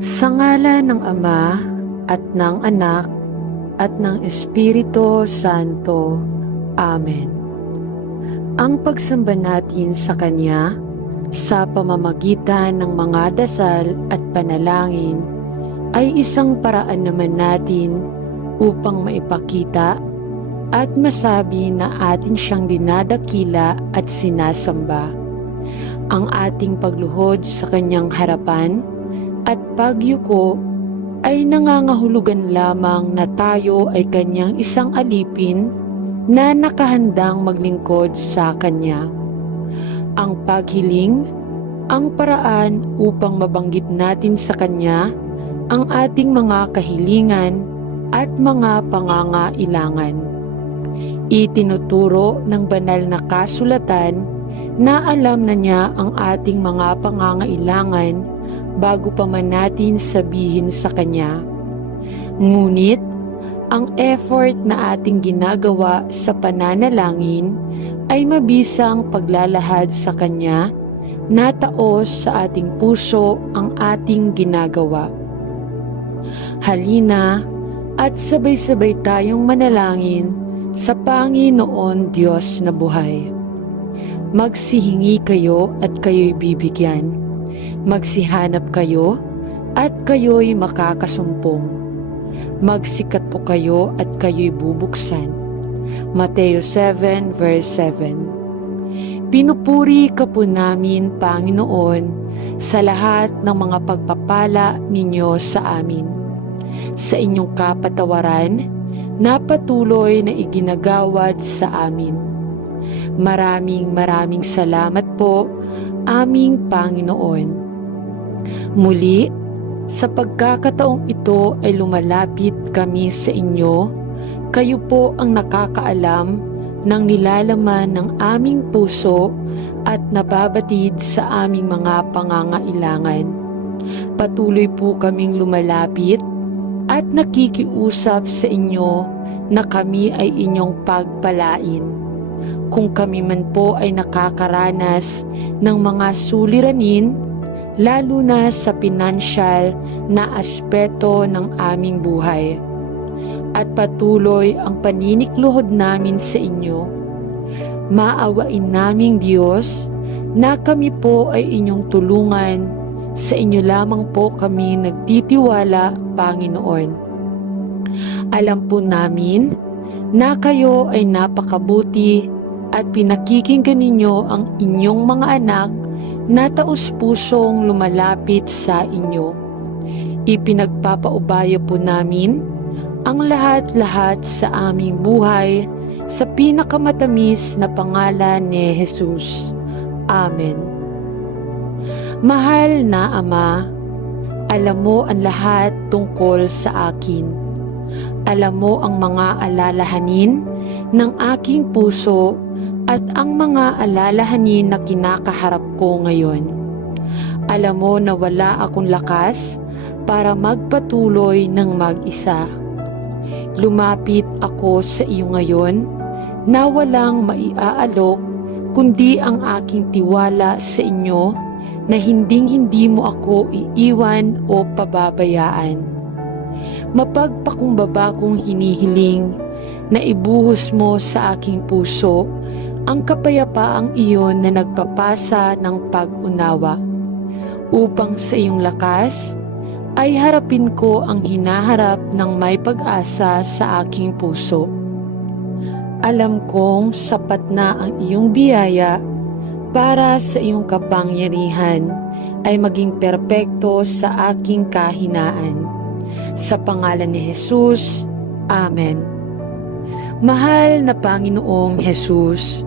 Sa ngala ng Ama at ng Anak at ng Espiritu Santo. Amen. Ang pagsamba natin sa Kanya sa pamamagitan ng mga dasal at panalangin ay isang paraan naman natin upang maipakita at masabi na atin siyang dinadakila at sinasamba. Ang ating pagluhod sa Kanyang harapan at pagyuko ay nangangahulugan lamang na tayo ay Kanyang isang alipin na nakahandang maglingkod sa Kanya. Ang paghiling, ang paraan upang mabanggit natin sa Kanya ang ating mga kahilingan at mga pangangailangan. Itinuturo ng banal na kasulatan na alam na niya ang ating mga pangangailangan bago pa man natin sabihin sa Kanya. Ngunit, ang effort na ating ginagawa sa pananalangin ay mabisang paglalahad sa Kanya na taos sa ating puso ang ating ginagawa. Halina at sabay-sabay tayong manalangin sa Panginoon Diyos na buhay. Magsihingi kayo at kayo'y bibigyan. Magsihanap kayo at kayo'y makakasumpong. Magsikato kayo at kayo'y bubuksan. Mateo 7 verse 7. Pinupuri ka po namin, Panginoon, sa lahat ng mga pagpapala ninyo sa amin. Sa inyong kapatawaran na patuloy na iginagawad sa amin. Maraming salamat po, aming Panginoon. Muli, sa pagkakataong ito ay lumalapit kami sa inyo. Kayo po ang nakakaalam ng nilalaman ng aming puso at nababatid sa aming mga pangangailangan. Patuloy po kaming lumalapit at nakikiusap sa inyo na kami ay inyong pagpalain. Kung kami man po ay nakakaranas ng mga suliranin, lalo na sa pinansyal na aspeto ng aming buhay. At patuloy ang paninikluhod namin sa inyo. Maawain naming Diyos na kami po ay inyong tulungan. Sa inyo lamang po kami nagtitiwala, Panginoon. Alam po namin na kayo ay napakabuti at pinakikinggan ninyo ang inyong mga anak na taus-pusong lumalapit sa inyo. Ipinagpapaubaya po namin ang lahat-lahat sa aming buhay sa pinakamatamis na pangalan ni Jesus. Amen. Mahal na Ama, alam mo ang lahat tungkol sa akin. Alam mo ang mga alalahanin ng aking puso at ang mga alalahanin na kinakaharap ko ngayon. Alam mo na wala akong lakas para magpatuloy ng mag-isa. Lumapit ako sa iyo ngayon na walang maiaalok kundi ang aking tiwala sa inyo na hinding-hindi mo ako iiwan o pababayaan. Mapagpakumbaba kong hinihiling na ibuhos mo sa aking puso ang kapayapaang iyon na nagpapasa ng pag-unawa, upang sa iyong lakas ay harapin ko ang hinaharap ng may pag-asa sa aking puso. Alam kong sapat na ang iyong biyaya para sa iyong kapangyarihan ay maging perpekto sa aking kahinaan. Sa pangalan ni Jesus, Amen. Mahal na Panginoong Jesus,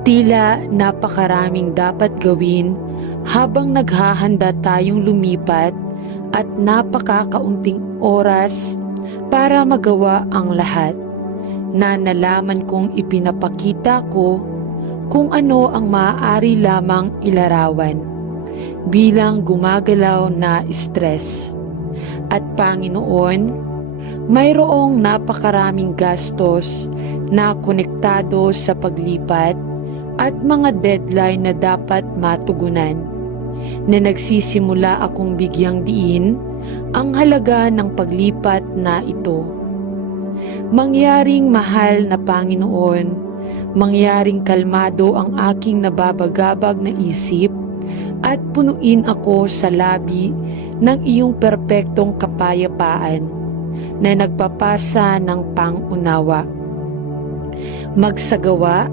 tila napakaraming dapat gawin habang naghahanda tayong lumipat at napakakaunting oras para magawa ang lahat. Na nalaman kong ipinapakita ko kung ano ang maaari lamang ilarawan bilang gumagalaw na stress. At Panginoon, mayroong napakaraming gastos na konektado sa paglipat at mga deadline na dapat matugunan. na nagsisimula akong bigyang diin ang halaga ng paglipat na ito. Mangyaring mahal na Panginoon, mangyaring kalmado ang aking nababagabag na isip at punuin ako sa labi ng iyong perpektong kapayapaan na nagpapasa ng pangunawa. Magsagawa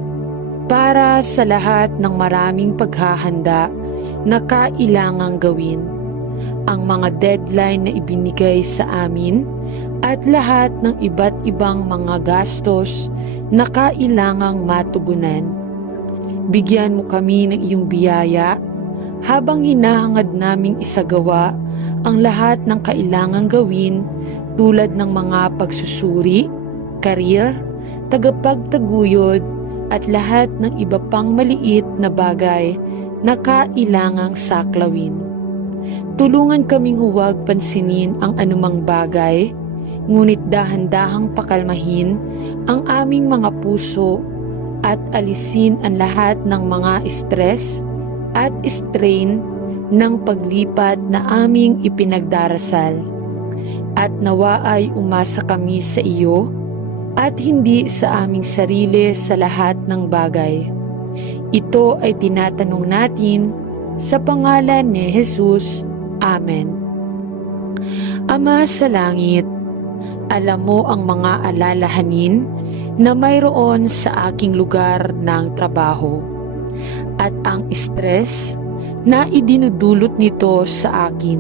para sa lahat ng maraming paghahanda na kailangang gawin, ang mga deadline na ibinigay sa amin at lahat ng iba't ibang mga gastos na kailangang matugunan. Bigyan mo kami ng iyong biyaya habang hinahangad naming isagawa ang lahat ng kailangang gawin tulad ng mga pagsusuri, karir, tagapagtaguyod at lahat ng iba pang maliit na bagay na kailangang saklawin. Tulungan kaming huwag pansinin ang anumang bagay, ngunit dahan-dahang pakalmahin ang aming mga puso at alisin ang lahat ng mga stress at strain ng paglipat na aming ipinagdarasal. At nawa ay umasa kami sa iyo at hindi sa aming sarili sa lahat ng bagay. Ito ay tinatanong natin sa pangalan ni Jesus. Amen. Ama sa langit, alam mo ang mga alalahanin na mayroon sa aking lugar ng trabaho at ang stress na idinudulot nito sa akin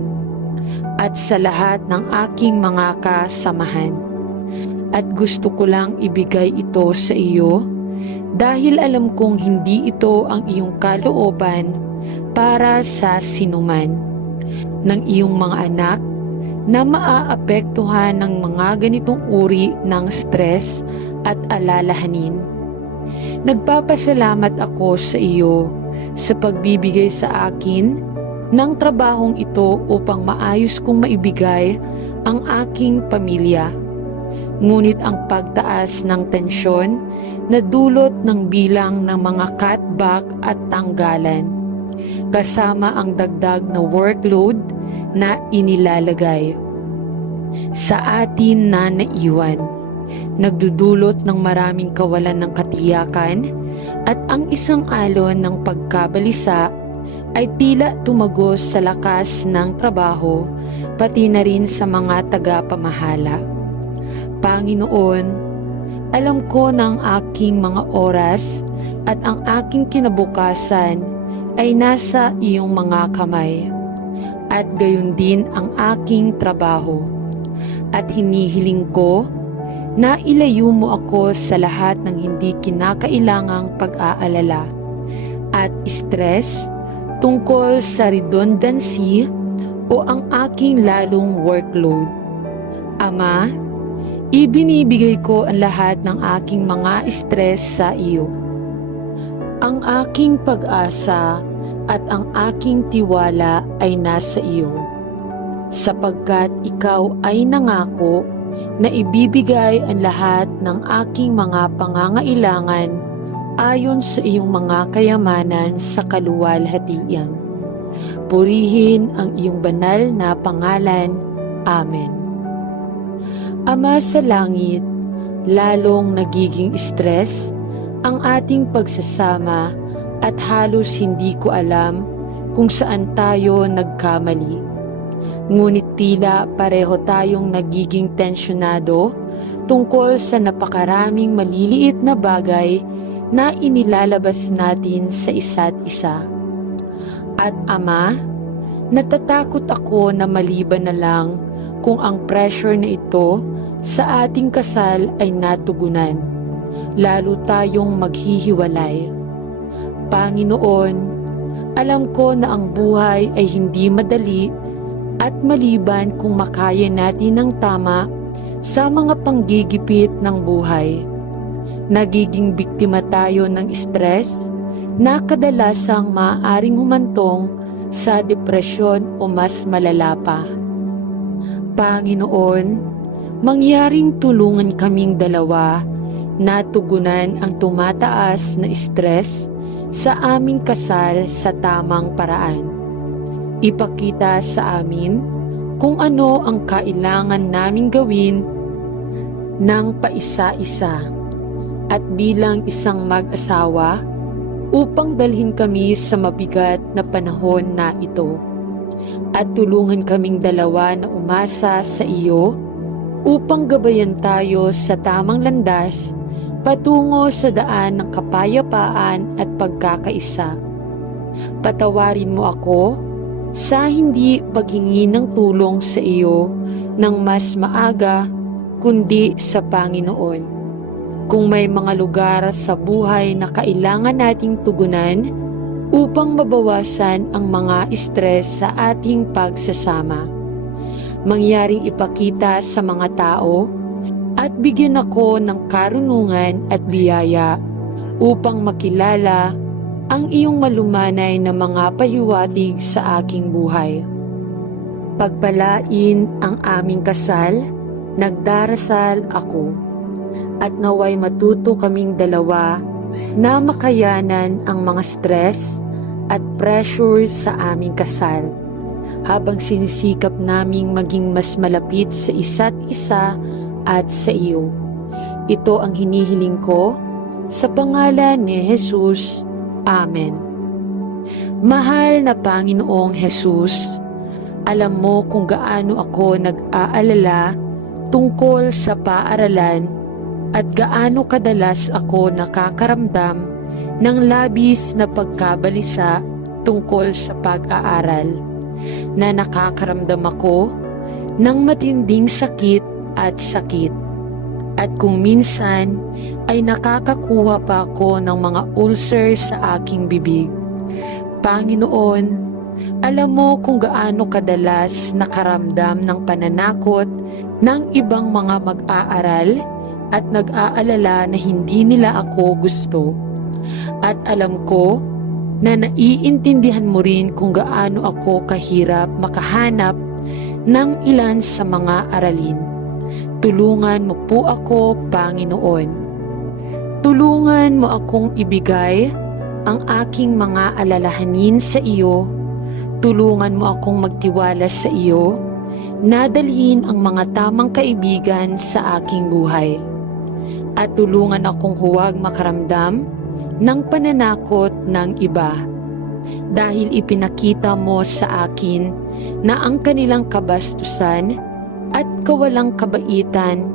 at sa lahat ng aking mga kasamahan. At gusto ko lang ibigay ito sa iyo dahil alam kong hindi ito ang iyong kalooban para sa sinuman ng iyong mga anak na maaapektuhan ng mga ganitong uri ng stress at alalahanin. Nagpapasalamat ako sa iyo sa pagbibigay sa akin ng trabahong ito upang maayos kong maibigay ang aking pamilya. Ngunit ang pagtaas ng tensyon na dulot ng bilang ng mga cutback at tanggalan, kasama ang dagdag na workload na inilalagay sa atin na naiwan, nagdudulot ng maraming kawalan ng katiyakan at ang isang alon ng pagkabalisa ay tila tumagos sa lakas ng trabaho pati na rin sa mga tagapamahala. Panginoon, alam ko na ang aking mga oras at ang aking kinabukasan ay nasa iyong mga kamay at gayon din ang aking trabaho. At hinihiling ko na ilayo mo ako sa lahat ng hindi kinakailangang pag-aalala at stress tungkol sa redundancy o ang aking lalong workload. Ama, ibinibigay ko ang lahat ng aking mga stress sa iyo. Ang aking pag-asa at ang aking tiwala ay nasa iyo, sapagkat ikaw ay nangako na ibibigay ang lahat ng aking mga pangangailangan ayon sa iyong mga kayamanan sa kaluwalhatian. Purihin ang iyong banal na pangalan. Amen. Ama sa langit, lalong nagiging stress ang ating pagsasama at halos hindi ko alam kung saan tayo nagkamali. Ngunit tila pareho tayong nagiging tensyonado tungkol sa napakaraming maliliit na bagay na inilalabas natin sa isa't isa. At Ama, natatakot ako na maliban na lang kung ang pressure na ito sa ating kasal ay natugunan, lalo tayong maghihiwalay. Panginoon, alam ko na ang buhay ay hindi madali at maliban kung makaya natin ng tama sa mga panggigipit ng buhay. Nagiging biktima tayo ng stress na kadalasang maaaring humantong sa depresyon o mas malala pa. Panginoon, mangyaring tulungan kaming dalawa na tugunan ang tumataas na stress sa aming kasal sa tamang paraan. Ipakita sa amin kung ano ang kailangan naming gawin ng paisa-isa at bilang isang mag-asawa upang dalhin kami sa mabigat na panahon na ito. At tulungan kaming dalawa na umasa sa iyo upang gabayan tayo sa tamang landas patungo sa daan ng kapayapaan at pagkakaisa. Patawarin mo ako sa hindi paghingi ng tulong sa iyo ng mas maaga kundi sa Panginoon. Kung may mga lugar sa buhay na kailangan nating tugunan upang mabawasan ang mga stress sa ating pagsasama. Mangyaring ipakita sa mga tao at bigyan ako ng karunungan at biyaya upang makilala ang iyong malumanay na mga pahiwatig sa aking buhay. Pagpalain ang aming kasal, nagdarasal ako, at naway matuto kaming dalawa na makayanan ang mga stress at pressure sa aming kasal, habang sinisikap naming maging mas malapit sa isa't isa at sa iyo. Ito ang hinihiling ko sa pangalan ni Jesus. Amen. Mahal na Panginoong Jesus, alam mo kung gaano ako nag-aalala tungkol sa paaralan at gaano kadalas ako nakakaramdam ng labis na pagkabalisa tungkol sa pag-aaral, na nakakaramdam ako ng matinding sakit at sakit. At kung minsan ay nakakakuha pa ako ng mga ulcer sa aking bibig. Panginoon, alam mo kung gaano kadalas nakaramdam ng pananakot ng ibang mga mag-aaral at nag-aalala na hindi nila ako gusto. At alam ko na naiintindihan mo rin kung gaano ako kahirap makahanap ng ilan sa mga aralin. Tulungan mo po ako, Panginoon. Tulungan mo akong ibigay ang aking mga alalahanin sa iyo. Tulungan mo akong magtiwala sa iyo, nadalhin ang mga tamang kaibigan sa aking buhay. At tulungan akong huwag makaramdam ng pananakot ng iba. Dahil ipinakita mo sa akin na ang kanilang kabastusan at kawalang kabaitan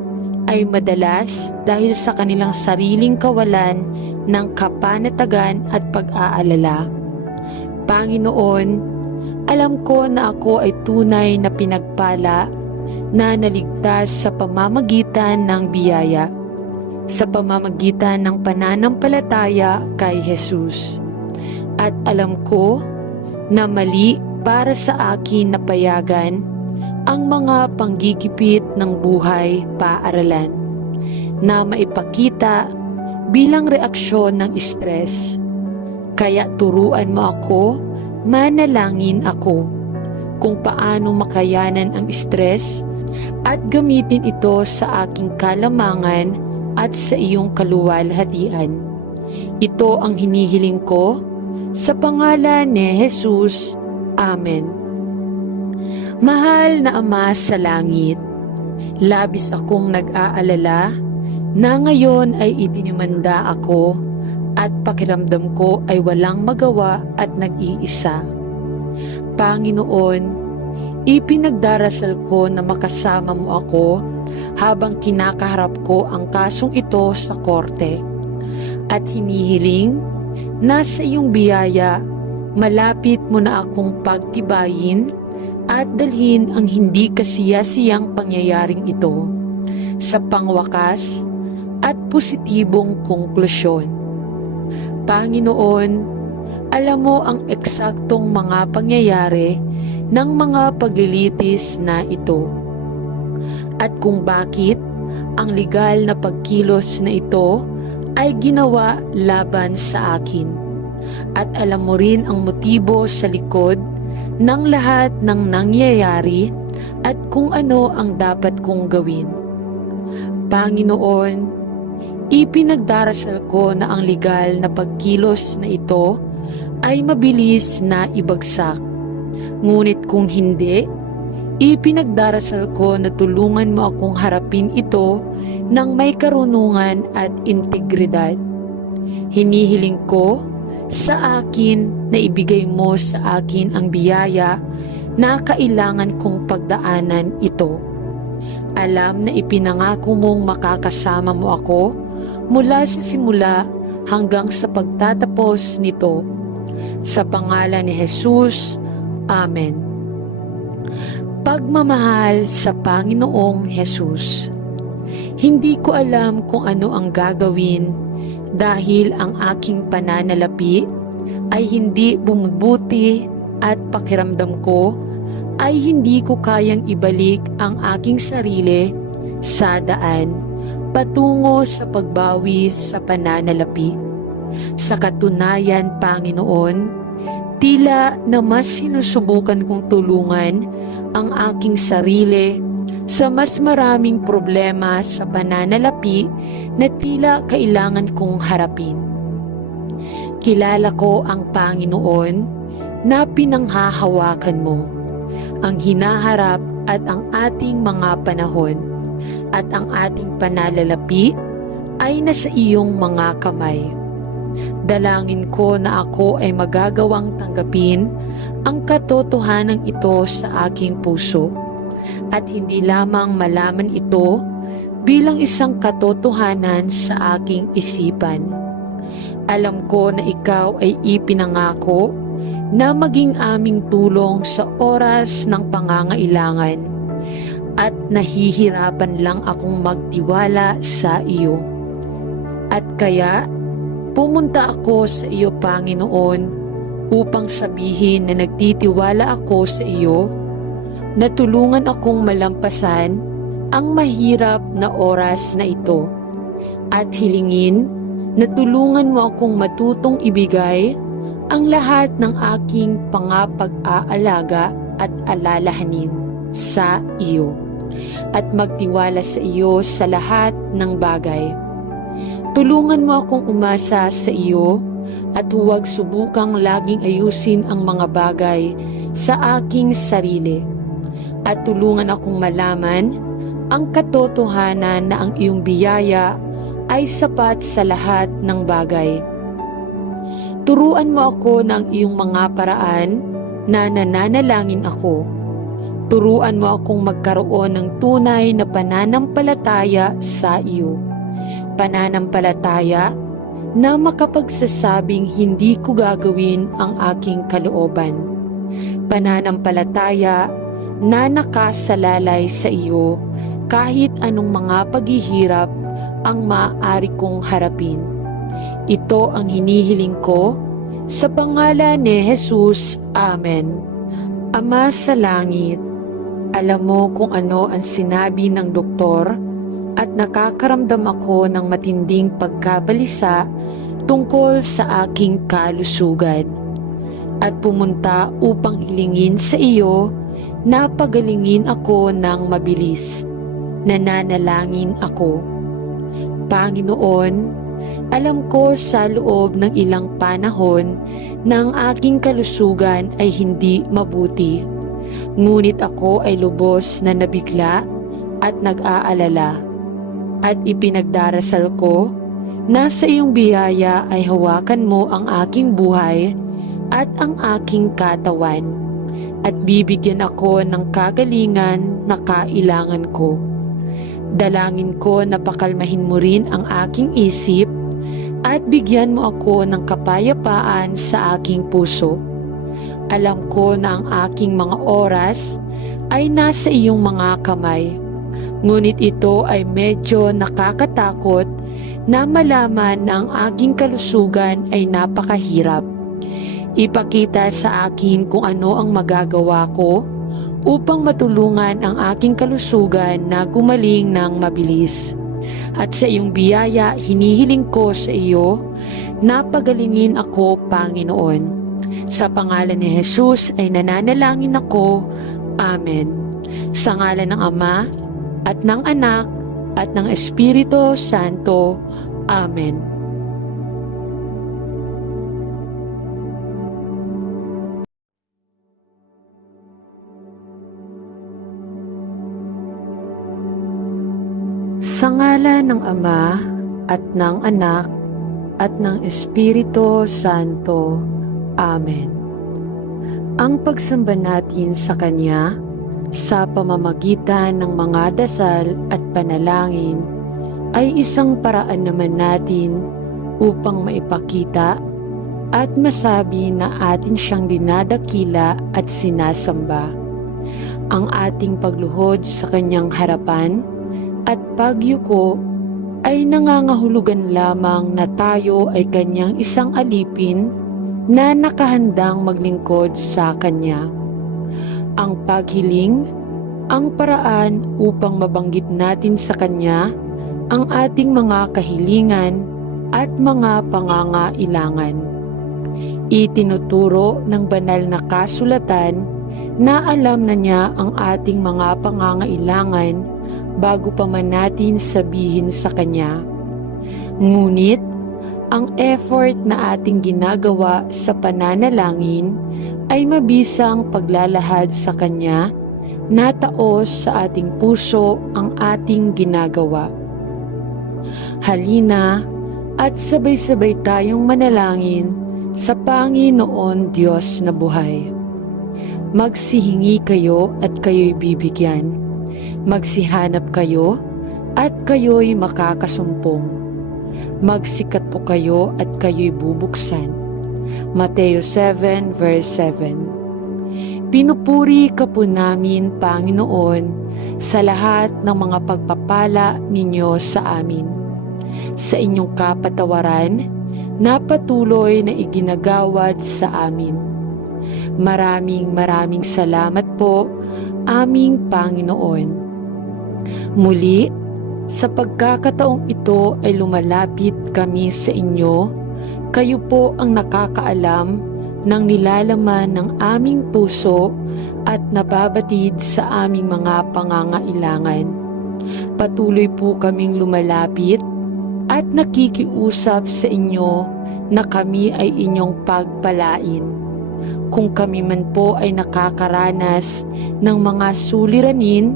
ay madalas dahil sa kanilang sariling kawalan ng kapanatagan at pag-aalala. Panginoon, alam ko na ako ay tunay na pinagpala na naligtas sa pamamagitan ng biyaya, sa pamamagitan ng pananampalataya kay Jesus. At alam ko na mali para sa akin na payagan ang mga panggigipit ng buhay paaralan na maipakita bilang reaksyon ng stress. Kaya turuan mo ako, manalangin ako kung paano makayanan ang stress at gamitin ito sa aking kalamangan at sa iyong kaluwalhatian. Ito ang hinihiling ko sa pangalan ni Jesus. Amen. Mahal na Ama sa langit, labis akong nag-aalala na ngayon ay idinimanda ako at pakiramdam ko ay walang magawa at nag-iisa. Panginoon, ipinagdarasal ko na makasama mo ako habang kinakaharap ko ang kasong ito sa korte. At hinihiling na sa iyong biyaya, malapit mo na akong pagtibayin at dalhin ang hindi kasiya-siyang pangyayaring ito sa pangwakas at positibong konklusyon. Panginoon, alam mo ang eksaktong mga pangyayari ng mga paglilitis na ito at kung bakit ang legal na pagkilos na ito ay ginawa laban sa akin. At alam mo rin ang motibo sa likod ng lahat ng nangyayari at kung ano ang dapat kong gawin. Panginoon, ipinagdarasal ko na ang legal na pagkilos na ito ay mabilis na ibagsak Ngunit kung hindi, ipinagdarasal ko na tulungan mo akong harapin ito ng may karunungan at integridad. Hinihiling ko sa akin na ibigay mo sa akin ang biyaya na kailangan kong pagdaanan ito. Alam na ipinangako mong makakasama mo ako mula sa simula hanggang sa pagtatapos nito. Sa pangalan ni Jesus, Amen. Pagmamahal sa Panginoong Jesus. Hindi ko alam kung ano ang gagawin dahil ang aking pananalapi ay hindi bumubuti at pakiramdam ko ay hindi ko kayang ibalik ang aking sarili sa daan patungo sa pagbawi sa pananalapi. Sa katunayan, Panginoon, tila na mas sinusubukan kong tulungan ang aking sarili sa mas maraming problema sa pananalapi na tila kailangan kong harapin. Kilala ko ang Panginoon na pinanghahawakan mo, ang hinaharap at ang ating mga panahon, at ang ating pananalapi ay nasa iyong mga kamay. Dalangin ko na ako ay magagawang tanggapin ang katotohanan ito sa aking puso at hindi lamang malaman ito bilang isang katotohanan sa aking isipan. Alam ko na ikaw ay ipinangako na maging aming tulong sa oras ng pangangailangan at nahihirapan lang akong magtiwala sa iyo. At kaya, pumunta ako sa iyo, Panginoon, upang sabihin na nagtitiwala ako sa iyo, na tulungan akong malampasan ang mahirap na oras na ito, at hilingin na tulungan mo akong matutong ibigay ang lahat ng aking pangapag-aalaga at alalahanin sa iyo, at magtiwala sa iyo sa lahat ng bagay. Tulungan mo akong umasa sa iyo at huwag subukang laging ayusin ang mga bagay sa aking sarili. At tulungan akong malaman ang katotohanan na ang iyong biyaya ay sapat sa lahat ng bagay. Turuan mo ako ng iyong mga paraan na nananalangin ako. Turuan mo akong magkaroon ng tunay na pananampalataya sa iyo. Pananampalataya na makapagsasabing hindi ko gagawin ang aking kalooban. Pananampalataya na nakasalalay sa iyo kahit anong mga paghihirap ang maaari kong harapin. Ito ang hinihiling ko sa pangalan ni Jesus. Amen. Ama sa langit, alam mo kung ano ang sinabi ng doktor at nakakaramdam ako ng matinding pagkabalisa tungkol sa aking kalusugan. At pumunta upang hilingin sa iyo na pagalingin ako ng mabilis. Nananalangin ako. Panginoon, alam ko sa loob ng ilang panahon na ang aking kalusugan ay hindi mabuti. Ngunit ako ay lubos na nabigla at nag-aalala. At ipinagdarasal ko na sa iyong biyaya ay hawakan mo ang aking buhay at ang aking katawan, at bibigyan ako ng kagalingan na kailangan ko. Dalangin ko na pakalmahin mo rin ang aking isip at bigyan mo ako ng kapayapaan sa aking puso. Alam ko na ang aking mga oras ay nasa iyong mga kamay. Ngunit ito ay medyo nakakatakot na malaman na ang aking kalusugan ay napakahirap. Ipakita sa akin kung ano ang magagawa ko upang matulungan ang aking kalusugan na gumaling ng mabilis. At sa iyong biyaya, hinihiling ko sa iyo na pagalingin ako, Panginoon. Sa pangalan ni Jesus ay nananalangin ako. Amen. Sa ngalan ng Ama, at ng Anak, at ng Espiritu Santo. Amen. Sa ngalan ng Ama at ng Anak at ng Espiritu Santo. Amen. Ang pagsamba natin sa Kanya sa pamamagitan ng mga dasal at panalangin ay isang paraan naman natin upang maipakita at masabi na atin siyang dinadakila at sinasamba. Ang ating pagluhod sa Kanyang harapan at pagyuko ay nangangahulugan lamang na tayo ay Kanyang isang alipin na nakahandang maglingkod sa Kanya. Ang paghiling, ang paraan upang mabanggit natin sa Kanya ang ating mga kahilingan at mga pangangailangan. Itinuturo ng banal na kasulatan na alam na niya ang ating mga pangangailangan bago pa man natin sabihin sa Kanya. Ngunit, ang effort na ating ginagawa sa pananalangin ay mabisang paglalahad sa Kanya na taos sa ating puso ang ating ginagawa. Halina at sabay-sabay tayong manalangin sa Panginoon Diyos na buhay. Magsihingi kayo at kayo'y bibigyan. Magsihanap kayo at kayo'y makakasumpong. Magsikato kayo at kayo'y bubuksan. Mateo 7 verse 7. Pinupuri ka po namin, Panginoon, sa lahat ng mga pagpapala ninyo sa amin. Sa inyong kapatawaran na patuloy na iginagawad sa amin. Maraming salamat po, aming Panginoon. Muli, sa pagkakataong ito ay lumalapit kami sa inyo. Kayo po ang nakakaalam ng nilalaman ng aming puso at nababatid sa aming mga pangangailangan. Patuloy po kaming lumalapit at nakikiusap sa inyo na kami ay inyong pagpalain. Kung kami man po ay nakakaranas ng mga suliranin,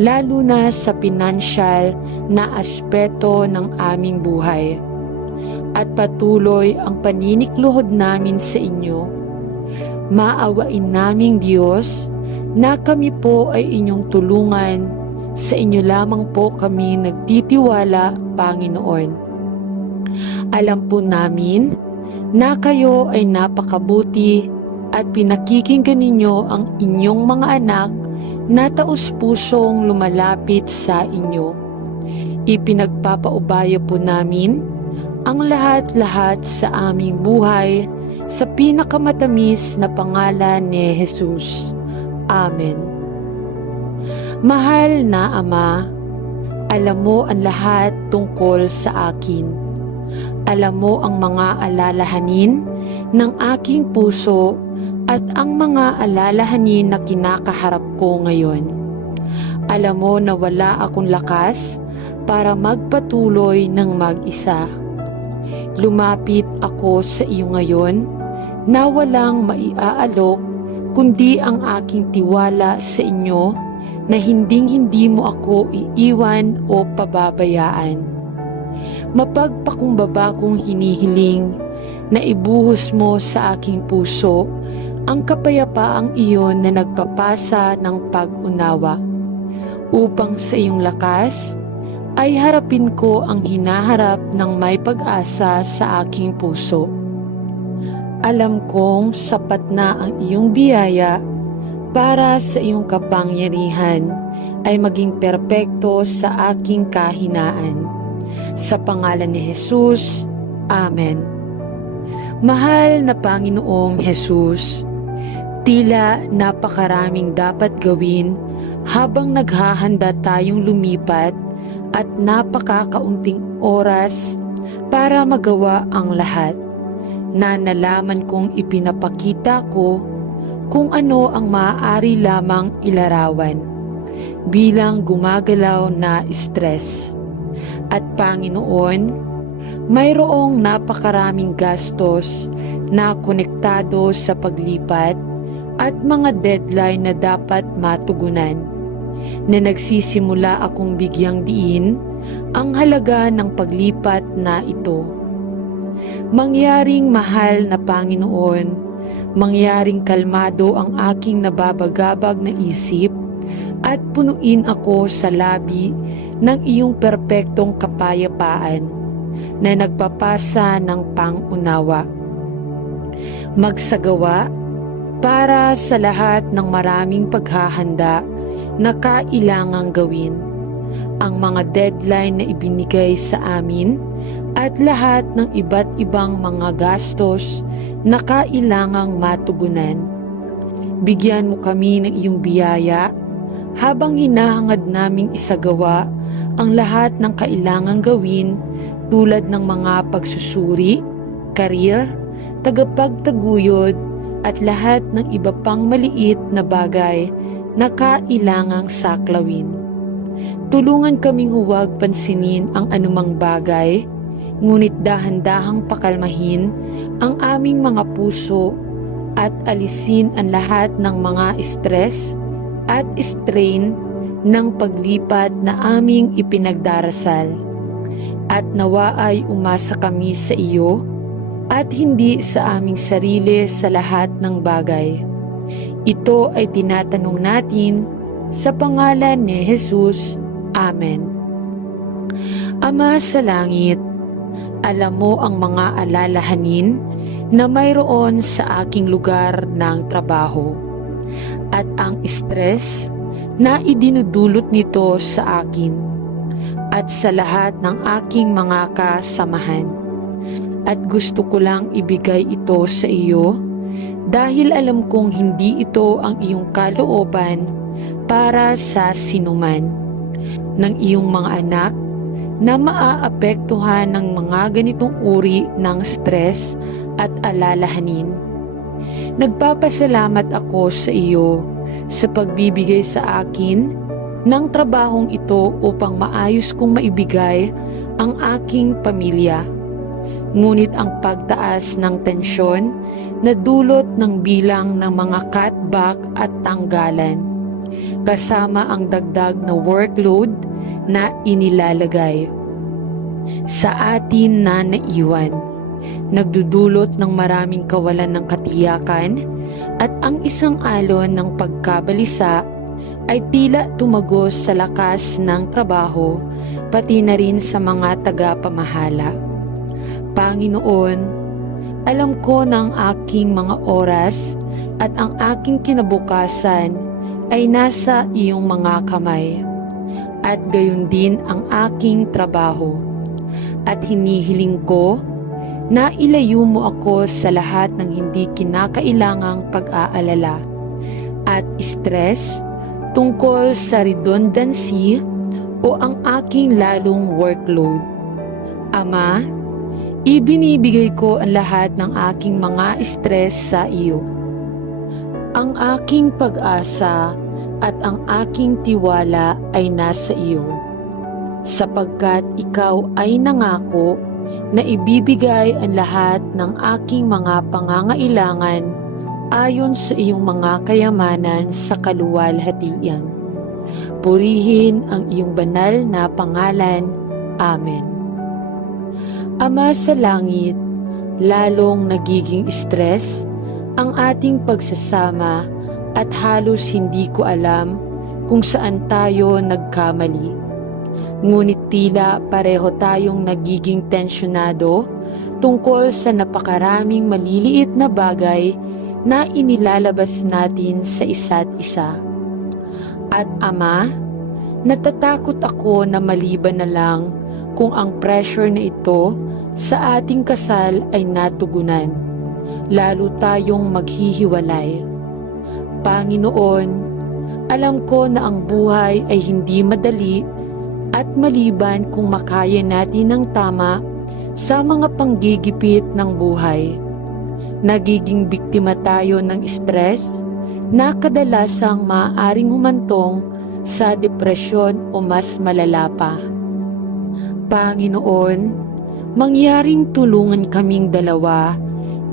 lalo na sa pinansyal na aspeto ng aming buhay. At patuloy ang paninikluhod namin sa inyo. Maawain naming Diyos na kami po ay inyong tulungan. Sa inyo lamang po kami nagtitiwala, Panginoon. Alam po namin na kayo ay napakabuti at pinakikinggan ninyo ang inyong mga anak na taus-pusong lumalapit sa inyo. Ipinagpapaubaya po namin ang lahat-lahat sa aming buhay sa pinakamatamis na pangalan ni Jesus. Amen. Mahal na Ama, alam mo ang lahat tungkol sa akin. Alam mo ang mga alalahanin ng aking puso at ang mga alalahanin na kinakaharap ko ngayon. Alam mo na wala akong lakas para magpatuloy ng mag-isa. Lumapit ako sa iyo ngayon na walang maiaalok kundi ang aking tiwala sa inyo na hinding-hindi mo ako iiwan o pababayaan. Mapagpakumbaba kong hinihiling na ibuhos mo sa aking puso ang kapayapaang iyon na nagpapasa ng pag-unawa, upang sa iyong lakas ay harapin ko ang hinaharap ng may pag-asa sa aking puso. Alam kong sapat na ang iyong biyaya para sa iyong kapangyarihan ay maging perpekto sa aking kahinaan. Sa pangalan ni Jesus, Amen. Mahal na Panginoong Jesus, tila napakaraming dapat gawin habang naghahanda tayong lumipat at napakakaunting oras para magawa ang lahat. Na nalaman kong ipinapakita ko kung ano ang maaari lamang ilarawan bilang gumagalaw na stress. At Panginoon, mayroong napakaraming gastos na konektado sa paglipat at mga deadline na dapat matugunan, na nagsisimula akong bigyang diin ang halaga ng paglipat na ito. Mangyaring mahal na Panginoon, mangyaring kalmado ang aking nababagabag na isip at punuin ako sa labi ng iyong perpektong kapayapaan na nagpapasa ng pangunawa. Magsagawa para sa lahat ng maraming paghahanda na kailangang gawin, ang mga deadline na ibinigay sa amin at lahat ng iba't ibang mga gastos na kailangang matugunan. Bigyan mo kami ng iyong biyaya habang hinahangad naming isagawa ang lahat ng kailangang gawin tulad ng mga pagsusuri, karir, tagapagtaguyod at lahat ng iba pang maliit na bagay na kailangang saklawin. Tulungan kaming huwag pansinin ang anumang bagay, ngunit dahan-dahang pakalmahin ang aming mga puso at alisin ang lahat ng mga stress at strain ng paglipat na aming ipinagdarasal. At nawa ay umasa kami sa iyo at hindi sa aming sarili sa lahat ng bagay. Ito ay tinatanong natin sa pangalan ni Jesus. Amen. Ama sa langit, alam mo ang mga alalahanin na mayroon sa aking lugar ng trabaho at ang stress na idinudulot nito sa akin at sa lahat ng aking mga kasamahan. At gusto ko lang ibigay ito sa iyo dahil alam kong hindi ito ang iyong kalooban para sa sinuman ng iyong mga anak na maaapektuhan ng mga ganitong uri ng stress at alalahanin. Nagpapasalamat ako sa iyo sa pagbibigay sa akin ng trabahong ito upang maayos kong maibigay ang aking pamilya. Ngunit ang pagtaas ng tensyon na dulot ng bilang ng mga cutback at tanggalan, kasama ang dagdag na workload na inilalagay sa atin na naiwan, nagdudulot ng maraming kawalan ng katiyakan at ang isang alon ng pagkabalisa ay tila tumagos sa lakas ng trabaho pati na rin sa mga tagapamahala. Panginoon, alam ko na ang aking mga oras at ang aking kinabukasan ay nasa iyong mga kamay, at gayon din ang aking trabaho. At hinihiling ko na ilayo mo ako sa lahat ng hindi kinakailangang pag-aalala at stress tungkol sa redundancy o ang aking lalong workload. Ama, ibinibigay ko ang lahat ng aking mga stress sa iyo. Ang aking pag-asa at ang aking tiwala ay nasa iyo, sapagkat ikaw ay nangako na ibibigay ang lahat ng aking mga pangangailangan ayon sa iyong mga kayamanan sa kaluwalhatian. Purihin ang iyong banal na pangalan. Amen. Ama sa langit, lalong nagiging stress ang ating pagsasama at halos hindi ko alam kung saan tayo nagkamali. Ngunit tila pareho tayong nagiging tensyonado tungkol sa napakaraming maliliit na bagay na inilalabas natin sa isa't isa. At Ama, natatakot ako na maliban na lang kung ang pressure na ito sa ating kasal ay natugunan, lalo tayong maghihiwalay. Panginoon, alam ko na ang buhay ay hindi madali at maliban kung makaya natin ng tama sa mga panggigipit ng buhay. Nagiging biktima tayo ng stress na kadalasang maaaring humantong sa depresyon o mas malala pa. Panginoon, mangyaring tulungan kaming dalawa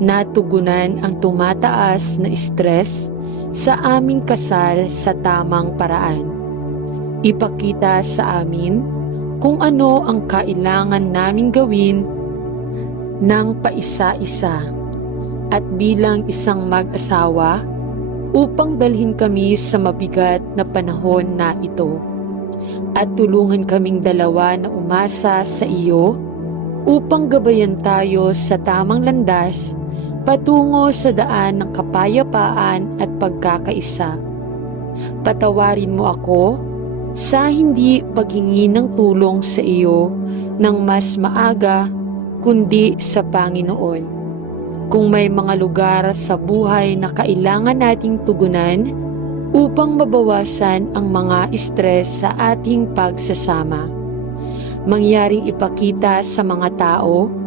na tugunan ang tumataas na stress sa aming kasal sa tamang paraan. Ipakita sa amin kung ano ang kailangan naming gawin ng paisa-isa at bilang isang mag-asawa upang dalhin kami sa mabigat na panahon na ito at tulungan kaming dalawa na umasa sa iyo upang gabayan tayo sa tamang landas patungo sa daan ng kapayapaan at pagkakaisa. Patawarin mo ako sa hindi paghingi ng tulong sa iyo ng mas maaga kundi sa Panginoon. Kung may mga lugar sa buhay na kailangan nating tugunan upang mabawasan ang mga stress sa ating pagsasama, mangyaring ipakita sa mga tao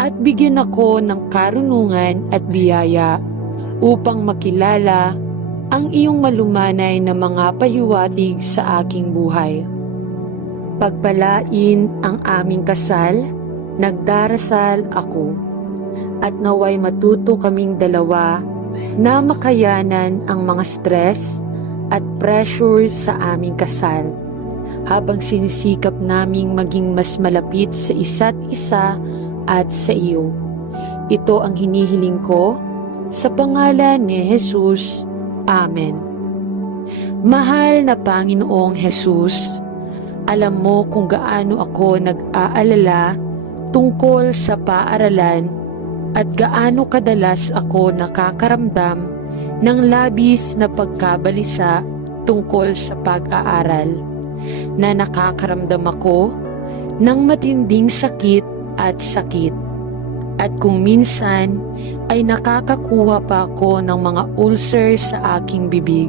at bigyan ako ng karunungan at biyaya upang makilala ang iyong malumanay na mga pahiwatig sa aking buhay. Pagpalain ang aming kasal, nagdarasal ako, at naway matuto kaming dalawa na makayanan ang mga stress at pressure sa aming kasal, habang sinisikap naming maging mas malapit sa isa't isa at sa iyo. Ito ang hinihiling ko sa pangalan ni Jesus. Amen. Mahal na Panginoong Jesus, alam mo kung gaano ako nag-aalala tungkol sa paaralan at gaano kadalas ako nakakaramdam ng labis na pagkabalisa tungkol sa pag-aaral, na nakakaramdam ako ng matinding sakit at sakit. At kung minsan ay nakakakuha pa ako ng mga ulcer sa aking bibig.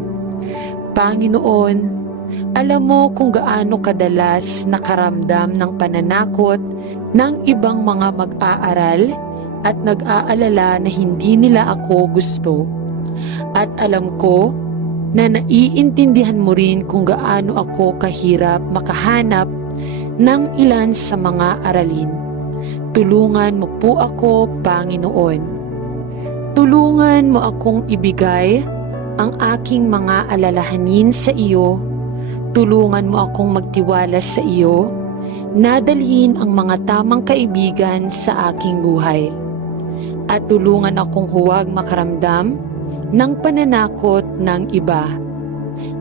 Panginoon, alam mo kung gaano kadalas nakaramdam ng pananakot ng ibang mga mag-aaral at nag-aalala na hindi nila ako gusto. At alam ko na naiintindihan mo rin kung gaano ako kahirap makahanap ng ilan sa mga aralin. Tulungan mo po ako, Panginoon. Tulungan mo akong ibigay ang aking mga alalahanin sa iyo. Tulungan mo akong magtiwala sa iyo, nadalhin ang mga tamang kaibigan sa aking buhay. At tulungan akong huwag makaramdam ng pananakot ng iba.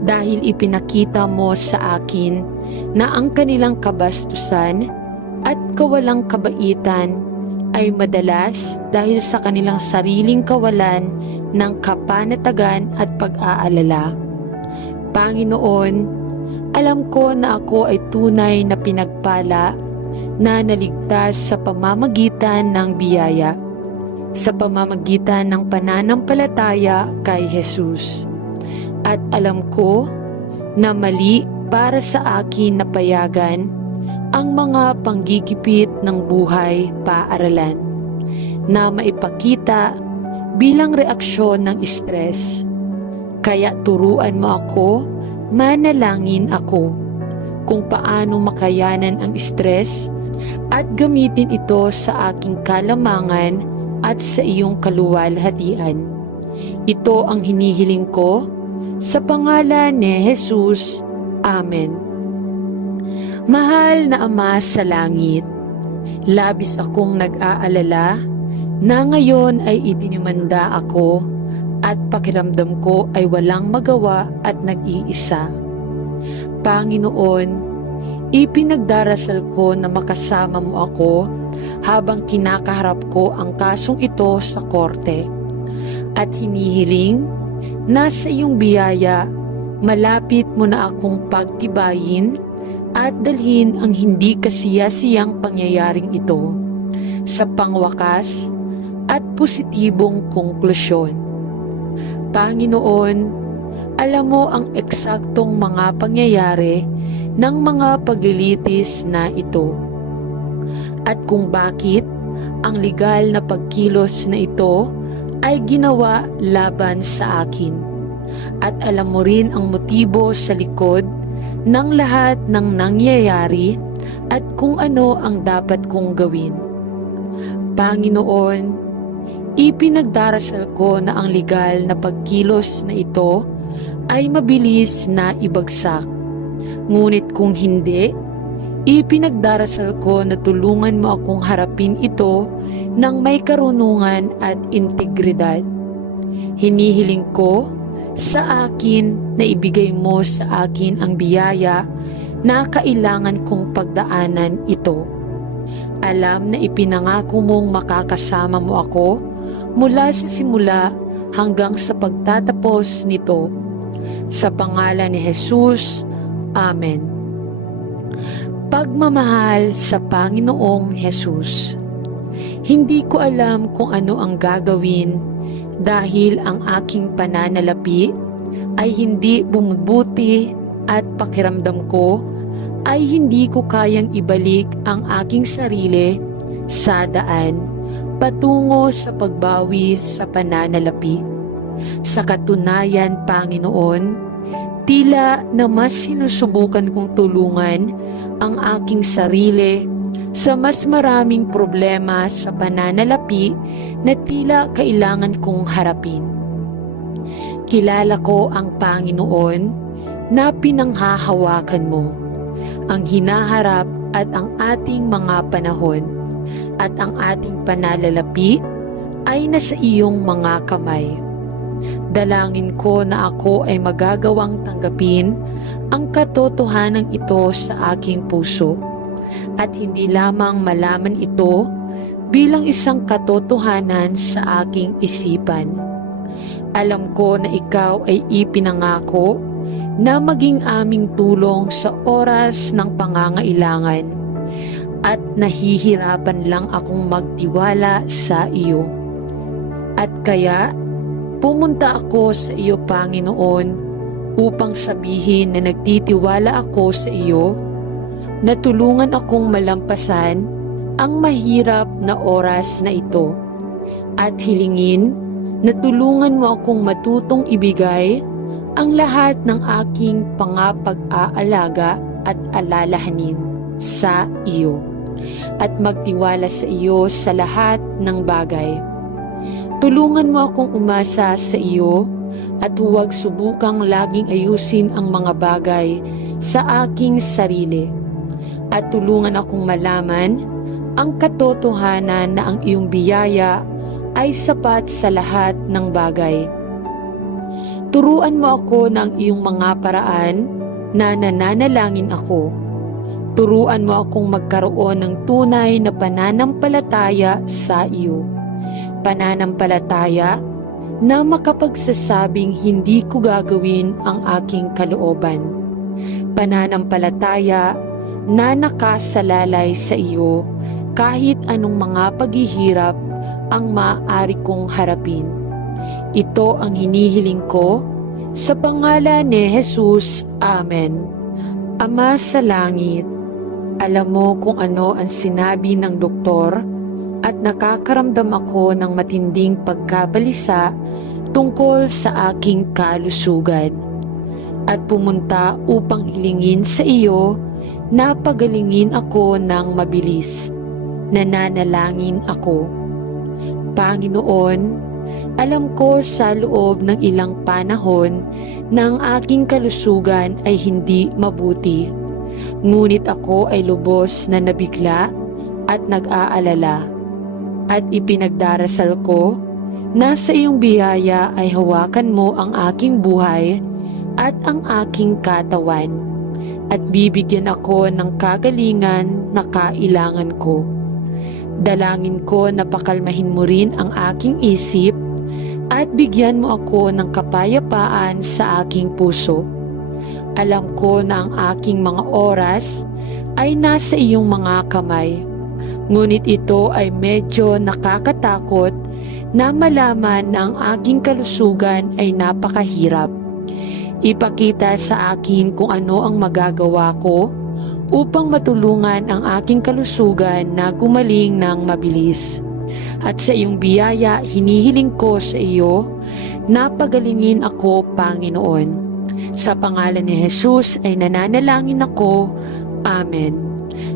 Dahil ipinakita mo sa akin na ang kanilang kabastusan at kawalang kabaitan ay madalas dahil sa kanilang sariling kawalan ng kapanatagan at pag-aalala. Panginoon, alam ko na ako ay tunay na pinagpala na naligtas sa pamamagitan ng biyaya, sa pamamagitan ng pananampalataya kay Jesus. At alam ko na mali para sa akin na payagan ang mga panggigipit ng buhay paaralan na maipakita bilang reaksyon ng stress. Kaya turuan mo ako, manalangin ako kung paano makayanan ang stress at gamitin ito sa aking kalamangan at sa iyong kaluwalhatian. Ito ang hinihiling ko sa pangalan ni Jesus. Amen. Mahal na Ama sa langit, labis akong nag-aalala na ngayon ay idinimanda ako at pakiramdam ko ay walang magawa at nag-iisa. Panginoon, ipinagdarasal ko na makasama mo ako habang kinakaharap ko ang kasong ito sa korte. At hinihiling na sa iyong biyaya, malapit mo na akong pagtibayin at dalhin ang hindi kasiyasiyang pangyayaring ito sa pangwakas at positibong konklusyon. Panginoon, alam mo ang eksaktong mga pangyayari ng mga paglilitis na ito at kung bakit ang legal na pagkilos na ito ay ginawa laban sa akin. At alam mo rin ang motibo sa likod ng lahat ng nangyayari at kung ano ang dapat kong gawin. Panginoon, ipinagdarasal ko na ang legal na pagkilos na ito ay mabilis na ibagsak. Ngunit kung hindi, Ipinagdarasal ko na tulungan mo akong harapin ito ng may karunungan at integridad. Hinihiling ko sa akin na ibigay mo sa akin ang biyaya na kailangan kong pagdaanan ito. Alam na ipinangako mong makakasama mo ako mula sa simula hanggang sa pagtatapos nito. Sa pangalan ni Jesus, Amen. Pagmamahal sa Panginoong Jesus. Hindi ko alam kung ano ang gagawin dahil ang aking pananalapi ay hindi bumubuti at pakiramdam ko ay hindi ko kayang ibalik ang aking sarili sa daan patungo sa pagbawi sa pananalapi. Sa katunayan, Panginoon, tila na mas sinusubukan kong tulungan ang aking sarili sa mas maraming problema sa pananalapi na tila kailangan kong harapin. Kilala ko ang Panginoon na pinanghahawakan mo, ang hinaharap at ang ating mga panahon, at ang ating panalalapi ay nasa iyong mga kamay. Dalangin ko na ako ay magagawang tanggapin ang katotohanan ito sa aking puso, at hindi lamang malaman ito bilang isang katotohanan sa aking isipan. Alam ko na ikaw ay ipinangako na maging aming tulong sa oras ng pangangailangan, at nahihirapan lang akong magtiwala sa iyo. At kaya, pumunta ako sa iyo, Panginoon, upang sabihin na nagtitiwala ako sa iyo, na tulungan akong malampasan ang mahirap na oras na ito, at hilingin na tulungan mo akong matutong ibigay ang lahat ng aking pangapag-aalaga at alalahanin sa iyo, at magtiwala sa iyo sa lahat ng bagay. Tulungan mo akong umasa sa iyo at huwag subukang laging ayusin ang mga bagay sa aking sarili, at tulungan akong malaman ang katotohanan na ang iyong biyaya ay sapat sa lahat ng bagay. Turuan mo ako ng iyong mga paraan na nananalangin ako. Turuan mo akong magkaroon ng tunay na pananampalataya sa iyo. Pananampalataya na makapagsasabing hindi ko gagawin ang aking kalooban. Pananampalataya na nakasalalay sa iyo kahit anong mga paghihirap ang maaari kong harapin. Ito ang hinihiling ko sa pangalan ni Jesus. Amen. Ama sa langit, alam mo kung ano ang sinabi ng doktor at nakakaramdam ako ng matinding pagkabalisa tungkol sa aking kalusugan, at pumunta upang hilingin sa iyo na pagalingin ako ng mabilis. Nananalangin ako. Panginoon, alam ko sa loob ng ilang panahon na ang aking kalusugan ay hindi mabuti. Ngunit ako ay lubos na nabigla at nag-aalala. At ipinagdarasal ko na sa iyong biyaya ay hawakan mo ang aking buhay at ang aking katawan, at bibigyan ako ng kagalingan na kailangan ko. Dalangin ko na pakalmahin mo rin ang aking isip at bigyan mo ako ng kapayapaan sa aking puso. Alam ko na ang aking mga oras ay nasa iyong mga kamay. Ngunit ito ay medyo nakakatakot na malaman na ang aking kalusugan ay napakahirap. Ipakita sa akin kung ano ang magagawa ko upang matulungan ang aking kalusugan na gumaling ng mabilis. At sa iyong biyaya, hinihiling ko sa iyo na pagalingin ako, Panginoon. Sa pangalan ni Jesus ay nananalangin ako. Amen.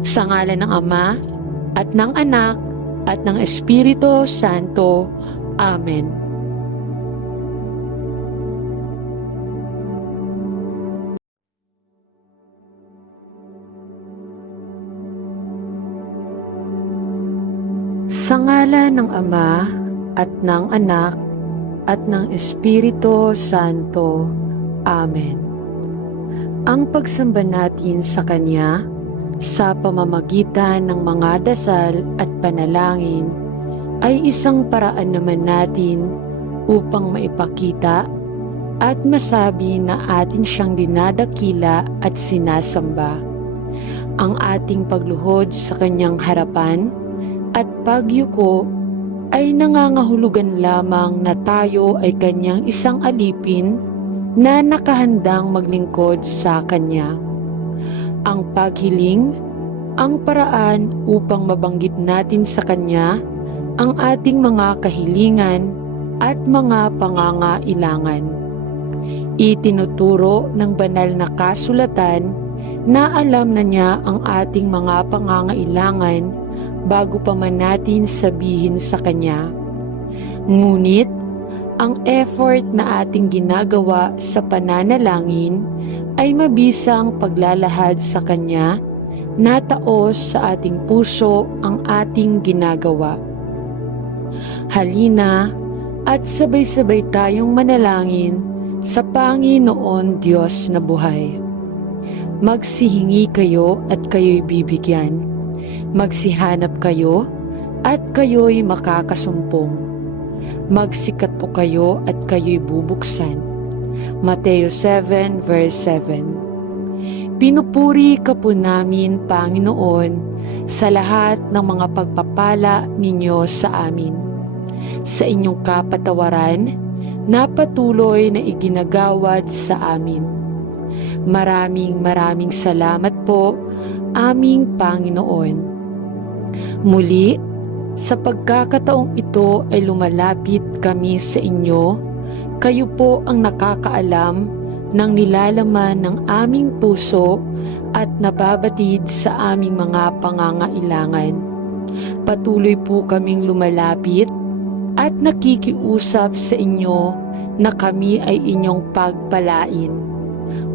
Sa ngalan ng Ama, at ng Anak, at ng Espiritu Santo. Amen. Sa ngalan ng Ama at ng Anak at ng Espiritu Santo. Amen. Ang pagsamba natin sa Kanya sa pamamagitan ng mga dasal at panalangin ay isang paraan naman natin upang maipakita at masabi na atin siyang dinadakila at sinasamba. Ang ating pagluhod sa Kanyang harapan at pagyuko ay nangangahulugan lamang na tayo ay Kanyang isang alipin na nakahandang maglingkod sa Kanya. Ang paghiling, ang paraan upang mabanggit natin sa Kanya ang ating mga kahilingan at mga pangangailangan. Itinuturo ng banal na kasulatan na alam na niya ang ating mga pangangailangan bago pa man natin sabihin sa Kanya. Ngunit, ang effort na ating ginagawa sa pananalangin ay mabisang paglalahad sa Kanya na taos sa ating puso ang ating ginagawa. Halina at sabay-sabay tayong manalangin sa Panginoon Diyos na buhay. Magsihingi kayo at kayo'y bibigyan. Magsihanap kayo at kayo'y makakasumpong. Magsikato kayo at kayo'y bubuksan. Mateo 7 verse 7. Pinupuri ka po namin, Panginoon, sa lahat ng mga pagpapala ninyo sa amin. Sa inyong kapatawaran na patuloy na iginagawad sa amin. Maraming salamat po, aming Panginoon. Muli, sa pagkakataong ito ay lumalapit kami sa inyo. Kayo po ang nakakaalam ng nilalaman ng aming puso at nababatid sa aming mga pangangailangan. Patuloy po kaming lumalapit at nakikiusap sa inyo na kami ay inyong pagpalain.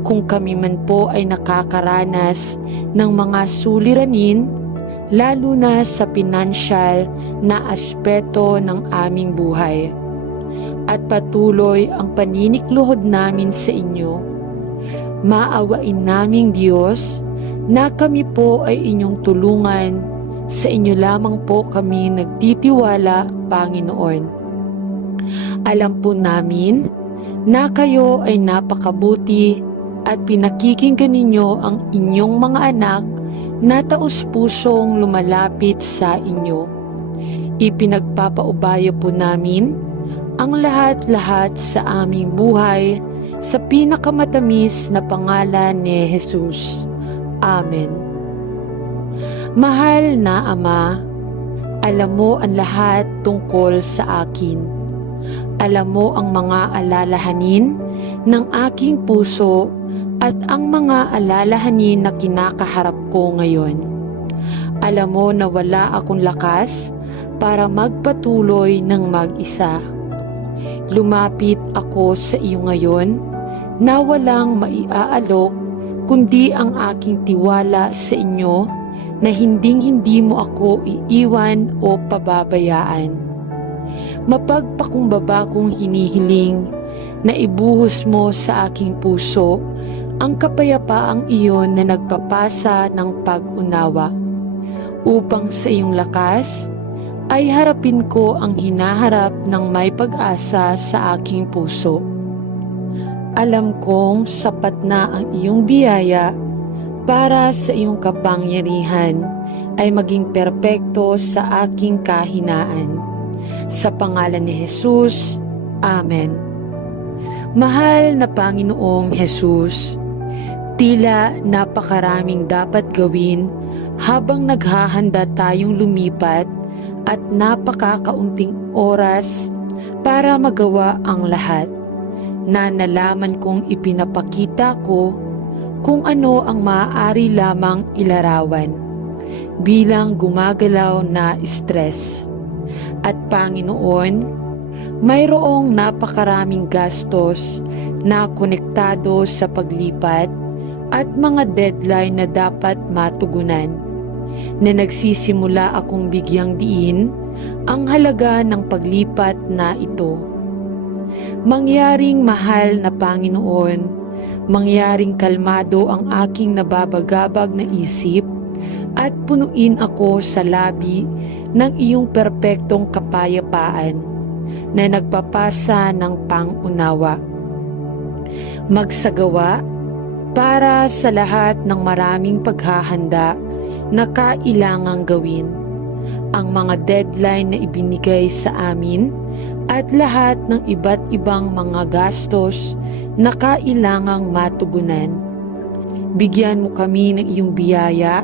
Kung kami man po ay nakakaranas ng mga suliranin, lalo na sa pinansyal na aspeto ng aming buhay. At patuloy ang paninikluhod namin sa inyo. Maawain naming Diyos na kami po ay inyong tulungan. Sa inyo lamang po kami nagtitiwala, Panginoon. Alam po namin na kayo ay napakabuti at pinakikinggan ninyo ang inyong mga anak na taus-pusong lumalapit sa inyo. Ipinagpapaubayo po namin ang lahat-lahat sa aming buhay sa pinakamatamis na pangalan ni Jesus. Amen. Mahal na Ama, alam mo ang lahat tungkol sa akin. Alam mo ang mga alalahanin ng aking puso at ang mga alalahanin na kinakaharap ko ngayon. Alam mo na wala akong lakas para magpatuloy ng mag-isa. Lumapit ako sa iyo ngayon na walang maiaalok kundi ang aking tiwala sa inyo na hinding-hindi mo ako iiwan o pababayaan. Mapagpakumbaba kong hinihiling na ibuhos mo sa aking puso ang kapayapaang iyon na nagpapasa ng pag-unawa, upang sa iyong lakas ay harapin ko ang hinaharap ng may pag-asa sa aking puso. Alam kong sapat na ang iyong biyaya para sa iyong kapangyarihan ay maging perpekto sa aking kahinaan. Sa pangalan ni Jesus, Amen. Mahal na Panginoong Jesus, tila napakaraming dapat gawin habang naghahanda tayong lumipat at napakakaunting oras para magawa ang lahat. Na nalaman kong ipinapakita ko kung ano ang maaari lamang ilarawan bilang gumagalaw na stress. At Panginoon, mayroong napakaraming gastos na konektado sa paglipat at mga deadline na dapat matugunan. na nagsisimula akong bigyang diin ang halaga ng paglipat na ito. Mangyaring mahal na Panginoon, mangyaring kalmado ang aking nababagabag na isip at punuin ako sa labi ng iyong perpektong kapayapaan na nagpapasa ng pangunawa. Magsagawa para sa lahat ng maraming paghahanda na kailangang gawin, ang mga deadline na ibinigay sa amin at lahat ng iba't ibang mga gastos na kailangang matugunan. Bigyan mo kami ng iyong biyaya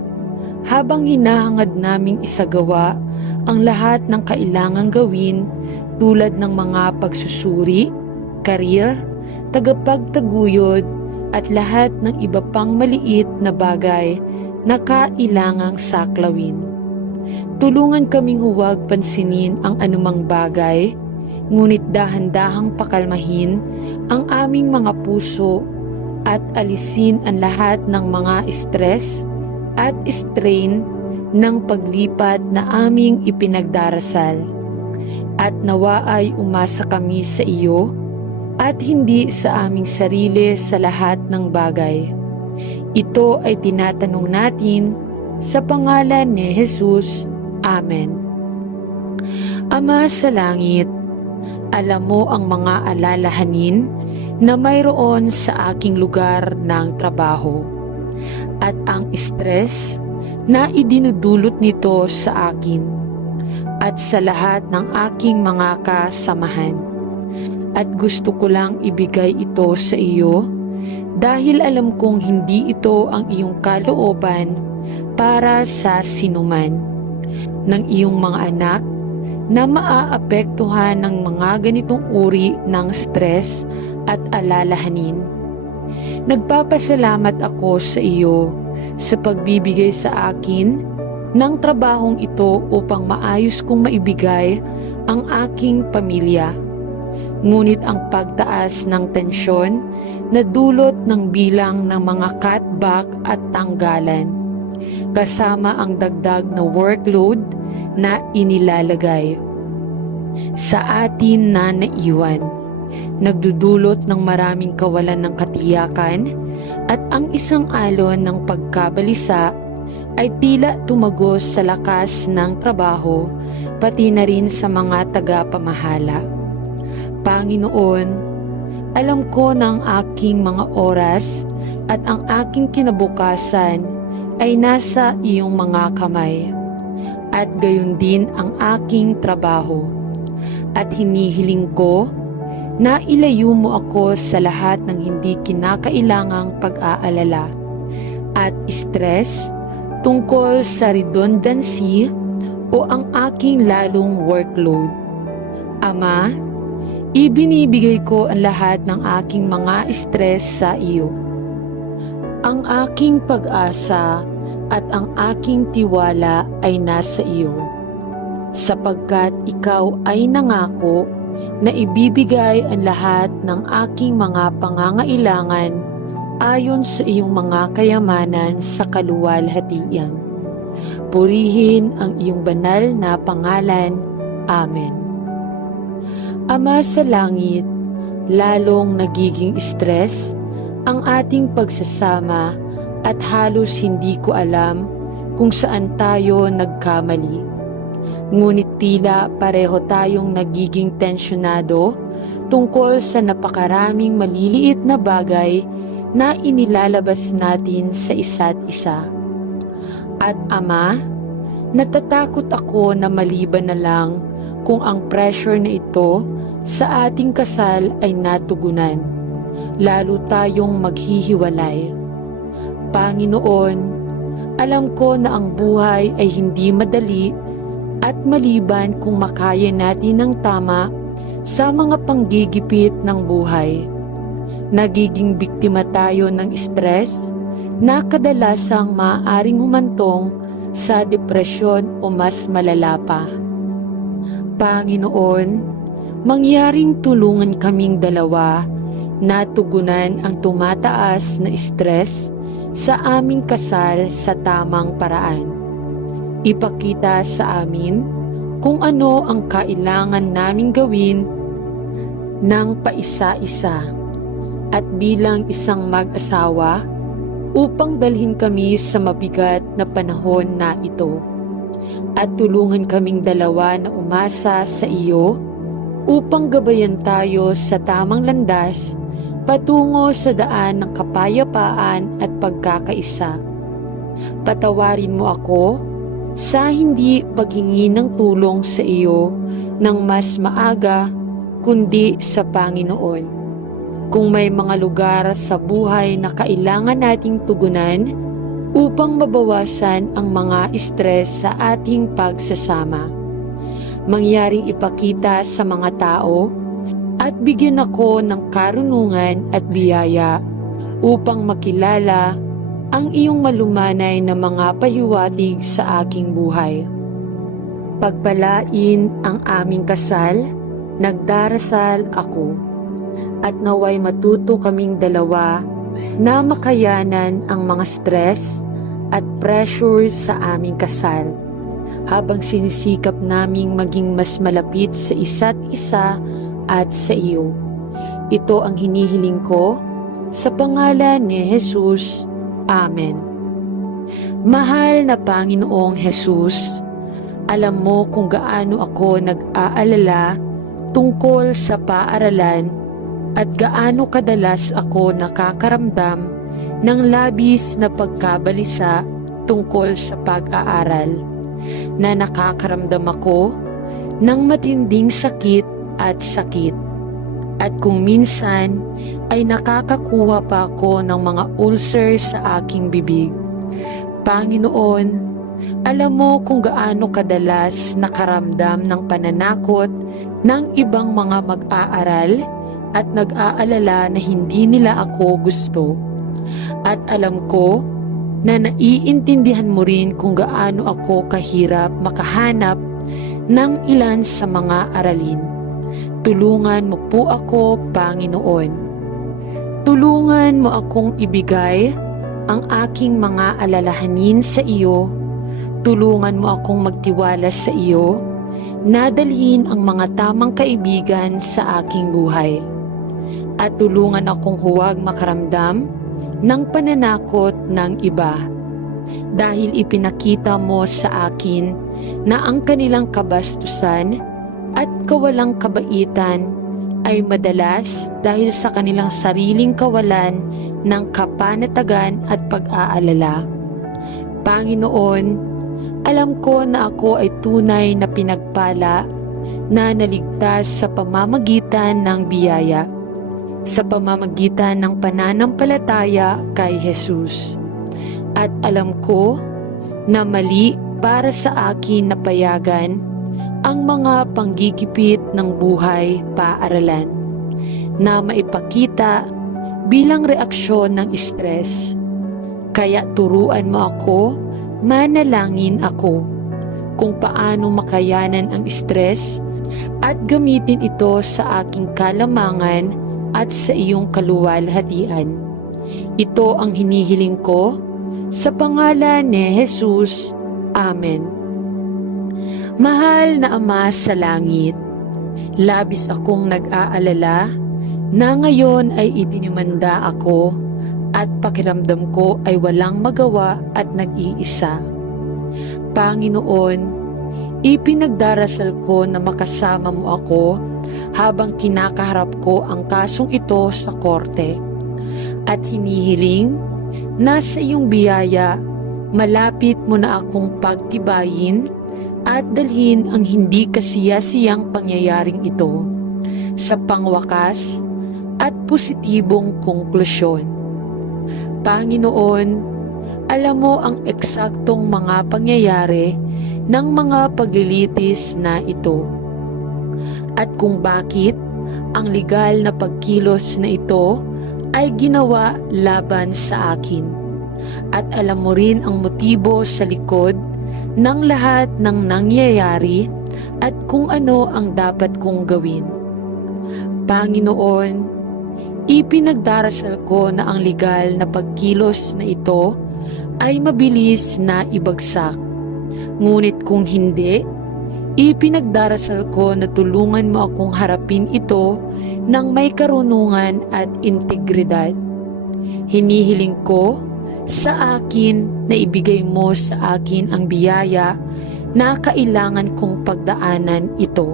habang hinahangad naming isagawa ang lahat ng kailangang gawin tulad ng mga pagsusuri, karir, tagapagtaguyod at lahat ng iba pang maliit na bagay na kailangang saklawin. Tulungan kaming huwag pansinin ang anumang bagay, ngunit dahan-dahang pakalmahin ang aming mga puso at alisin ang lahat ng mga stress at strain ng paglipat na aming ipinagdarasal. At nawa ay umasa kami sa iyo at hindi sa aming sarili sa lahat ng bagay. Ito ay tinatanong natin sa pangalan ni Jesus. Amen. Ama sa langit, alam mo ang mga alalahanin na mayroon sa aking lugar ng trabaho at ang stress na idinudulot nito sa akin at sa lahat ng aking mga kasamahan. At gusto ko lang ibigay ito sa iyo dahil alam kong hindi ito ang iyong kalooban para sa sinuman ng iyong mga anak na maaapektuhan ng mga ganitong uri ng stress at alalahanin. Nagpapasalamat ako sa iyo sa pagbibigay sa akin ng trabahong ito upang maayos kong maibigay ang aking pamilya. Ngunit ang pagtaas ng tensyon na dulot ng bilang ng mga cutback at tanggalan, kasama ang dagdag na workload na inilalagay sa atin na naiwan, nagdudulot ng maraming kawalan ng katiyakan at ang isang alon ng pagkabalisa ay tila tumagos sa lakas ng trabaho pati na rin sa mga tagapamahala. Panginoon, alam ko na ang aking mga oras at ang aking kinabukasan ay nasa iyong mga kamay, at gayon din ang aking trabaho. At hinihiling ko na ilayo mo ako sa lahat ng hindi kinakailangang pag-aalala at stress tungkol sa redundancy o ang aking lalong workload. Ama, ibinibigay ko ang lahat ng aking mga stress sa iyo. Ang aking pag-asa at ang aking tiwala ay nasa iyo, sapagkat ikaw ay nangako na ibibigay ang lahat ng aking mga pangangailangan ayon sa iyong mga kayamanan sa kaluwalhatian. Purihin ang iyong banal na pangalan. Amen. Ama sa langit, lalong nagiging stress ang ating pagsasama at halos hindi ko alam kung saan tayo nagkamali. Ngunit tila pareho tayong nagiging tensyonado tungkol sa napakaraming maliliit na bagay na inilalabas natin sa isa't isa. At Ama, natatakot ako na maliban na lang kung ang pressure na ito sa ating kasal ay natugunan, lalo tayong maghihiwalay. Panginoon, alam ko na ang buhay ay hindi madali at maliban kung makaya natin ng tama sa mga panggigipit ng buhay. Nagiging biktima tayo ng stress na kadalasang maaaring humantong sa depresyon o mas malala pa. Panginoon, mangyaring tulungan kaming dalawa na tugunan ang tumataas na stress sa aming kasal sa tamang paraan. Ipakita sa amin kung ano ang kailangan naming gawin ng paisa-isa at bilang isang mag-asawa upang dalhin kami sa mabigat na panahon na ito. At tulungan kaming dalawa na umasa sa iyo upang gabayan tayo sa tamang landas patungo sa daan ng kapayapaan at pagkakaisa. Patawarin mo ako sa hindi paghingi ng tulong sa iyo ng mas maaga kundi sa Panginoon. Kung may mga lugar sa buhay na kailangan nating tugunan upang mabawasan ang mga stress sa ating pagsasama. Mangyaring ipakita sa mga tao at bigyan ako ng karunungan at biyaya upang makilala ang iyong malumanay na mga pahiwatig sa aking buhay. Pagpalain ang aming kasal, nagdarasal ako, at naway matuto kaming dalawa na makayanan ang mga stress at pressure sa aming kasal habang sinisikap naming maging mas malapit sa isa't isa at sa iyo. Ito ang hinihiling ko sa pangalan ni Jesus. Amen. Mahal na Panginoong Jesus, alam mo kung gaano ako nag-aalala tungkol sa paaralan at gaano kadalas ako nakakaramdam ng labis na pagkabalisa tungkol sa pag-aaral, na nakakaramdam ako ng matinding sakit at sakit. At kung minsan ay nakakakuha pa ako ng mga ulcer sa aking bibig. Panginoon, alam mo kung gaano kadalas nakaramdam ng pananakot ng ibang mga mag-aaral at nag-aalala na hindi nila ako gusto. At alam ko na naiintindihan mo rin kung gaano ako kahirap makahanap ng ilan sa mga aralin. Tulungan mo po ako, Panginoon. Tulungan mo akong ibigay ang aking mga alalahanin sa iyo. Tulungan mo akong magtiwala sa iyo, nadalhin ang mga tamang kaibigan sa aking buhay. At tulungan akong huwag makaramdam ng pananakot ng iba. Dahil ipinakita mo sa akin na ang kanilang kabastusan at kawalang kabaitan ay madalas dahil sa kanilang sariling kawalan ng kapanatagan at pag-aalala. Panginoon, alam ko na ako ay tunay na pinagpala na naligtas sa pamamagitan ng biyaya, sa pamamagitan ng pananampalataya kay Jesus. At alam ko na mali para sa akin na payagan ang mga panggigipit ng buhay paaralan na maipakita bilang reaksyon ng stress. Kaya turuan mo ako, manalangin ako kung paano makayanan ang stress at gamitin ito sa aking kalamangan at sa iyong kaluwalhatian. Ito ang hinihiling ko sa pangalan ni Jesus. Amen. Mahal na Ama sa langit, labis akong nag-aalala na ngayon ay idinimanda ako at pakiramdam ko ay walang magawa at nag-iisa. Panginoon, ipinagdarasal ko na makasama mo ako habang kinakaharap ko ang kasong ito sa korte. At hinihiling na sa iyong biyaya, malapit mo na akong pagtibayin at dalhin ang hindi kasiyasiyang pangyayaring ito sa pangwakas at positibong konklusyon. Panginoon, alam mo ang eksaktong mga pangyayari ng mga paglilitis na ito at kung bakit ang legal na pagkilos na ito ay ginawa laban sa akin. At alam mo rin ang motibo sa likod ng lahat ng nangyayari at kung ano ang dapat kong gawin. Panginoon, ipinagdarasal ko na ang legal na pagkilos na ito ay mabilis na ibagsak Ngunit kung hindi, ipinagdarasal ko na tulungan mo akong harapin ito ng may karunungan at integridad. Hinihiling ko sa akin na ibigay mo sa akin ang biyaya na kailangan kong pagdaanan ito.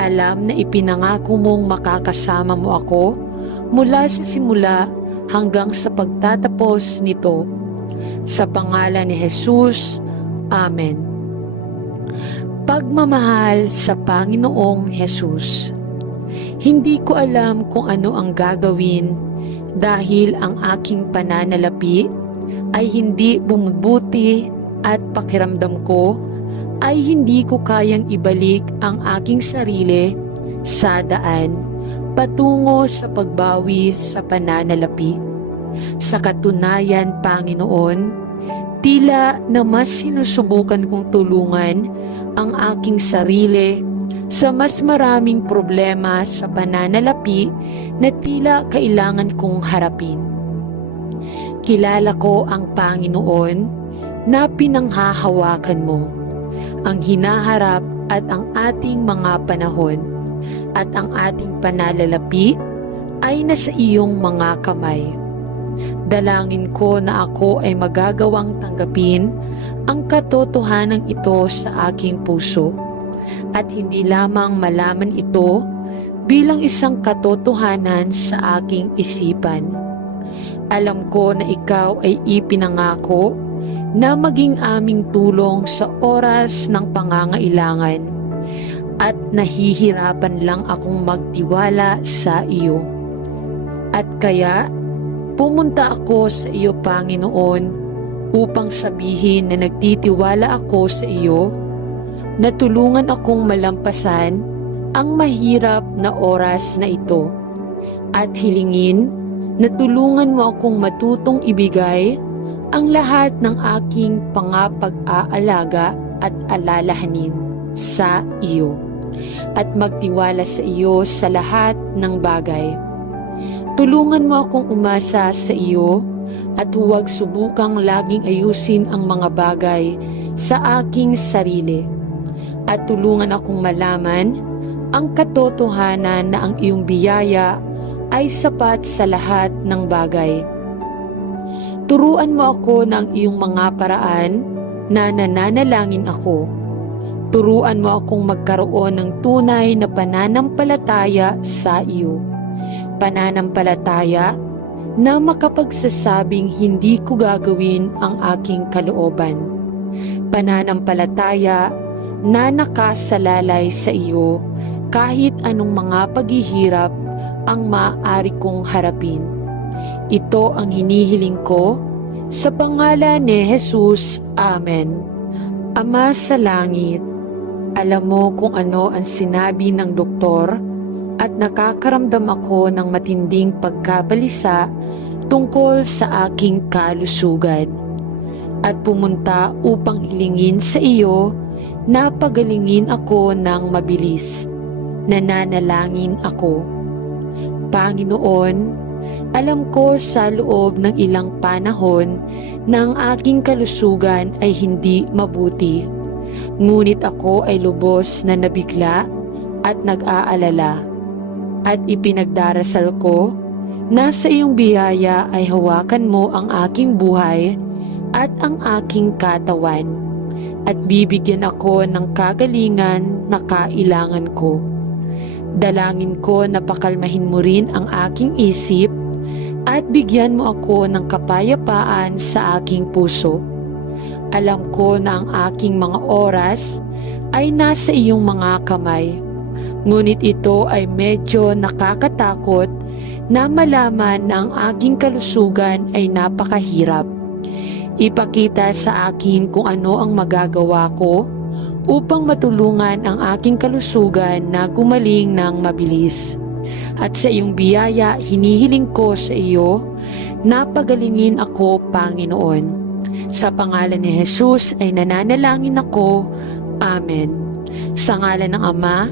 Alam na ipinangako mong makakasama mo ako mula sa simula hanggang sa pagtatapos nito. Sa pangalan ni Jesus, Amen. Pagmamahal sa Panginoong Jesus. Hindi ko alam kung ano ang gagawin dahil ang aking pananalapi ay hindi bumubuti at pakiramdam ko ay hindi ko kayang ibalik ang aking sarili sa daan patungo sa pagbawi sa pananalapi. Sa katunayan, Panginoon, tila na mas sinusubukan kong tulungan ang aking sarili sa mas maraming problema sa pananalapi na tila kailangan kong harapin. Kilala ko ang Panginoon na pinanghahawakan mo, ang hinaharap at ang ating mga panahon, at ang ating pananalapi ay nasa iyong mga kamay. Dalangin ko na ako ay magagawang tanggapin ang katotohanan ito sa aking puso at hindi lamang malaman ito bilang isang katotohanan sa aking isipan. Alam ko na ikaw ay ipinangako na maging aming tulong sa oras ng pangangailangan at nahihirapan lang akong magtiwala sa iyo. At kaya, pumunta ako sa iyo, Panginoon, upang sabihin na nagtitiwala ako sa iyo, na tulungan akong malampasan ang mahirap na oras na ito, at hilingin na tulungan mo akong matutong ibigay ang lahat ng aking pangapag-aalaga at alalahanin sa iyo, at magtiwala sa iyo sa lahat ng bagay. Tulungan mo akong umasa sa iyo at huwag subukang laging ayusin ang mga bagay sa aking sarili. At tulungan akong malaman ang katotohanan na ang iyong biyaya ay sapat sa lahat ng bagay. Turuan mo ako ng iyong mga paraan na nananalangin ako. Turuan mo akong magkaroon ng tunay na pananampalataya sa iyo. Pananampalataya na makapagsasabing hindi ko gagawin ang aking kalooban. Pananampalataya na nakasalalay sa iyo kahit anong mga paghihirap ang maaari kong harapin. Ito ang hinihiling ko sa pangalan ni Jesus. Amen. Ama sa langit, alam mo kung ano ang sinabi ng doktor at nakakaramdam ako ng matinding pagkabalisa tungkol sa aking kalusugan. At pumunta upang hilingin sa iyo na pagalingin ako ng mabilis. Nananalangin ako. Panginoon, alam ko sa loob ng ilang panahon na ang aking kalusugan ay hindi mabuti. Ngunit ako ay lubos na nabigla at nag-aalala. At ipinagdarasal ko na sa iyong biyaya ay hawakan mo ang aking buhay at ang aking katawan, at bibigyan ako ng kagalingan na kailangan ko. Dalangin ko na pakalmahin mo rin ang aking isip at bigyan mo ako ng kapayapaan sa aking puso. Alam ko na ang aking mga oras ay nasa iyong mga kamay. Ngunit ito ay medyo nakakatakot na malaman na ang aking kalusugan ay napakahirap. Ipakita sa akin kung ano ang magagawa ko upang matulungan ang aking kalusugan na gumaling ng mabilis. At sa iyong biyaya, hinihiling ko sa iyo na pagalingin ako, Panginoon. Sa pangalan ni Jesus ay nananalangin ako. Amen. Sa ngalan ng Ama,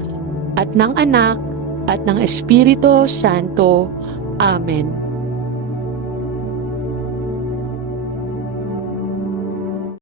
at ng Anak, at ng Espiritu Santo. Amen.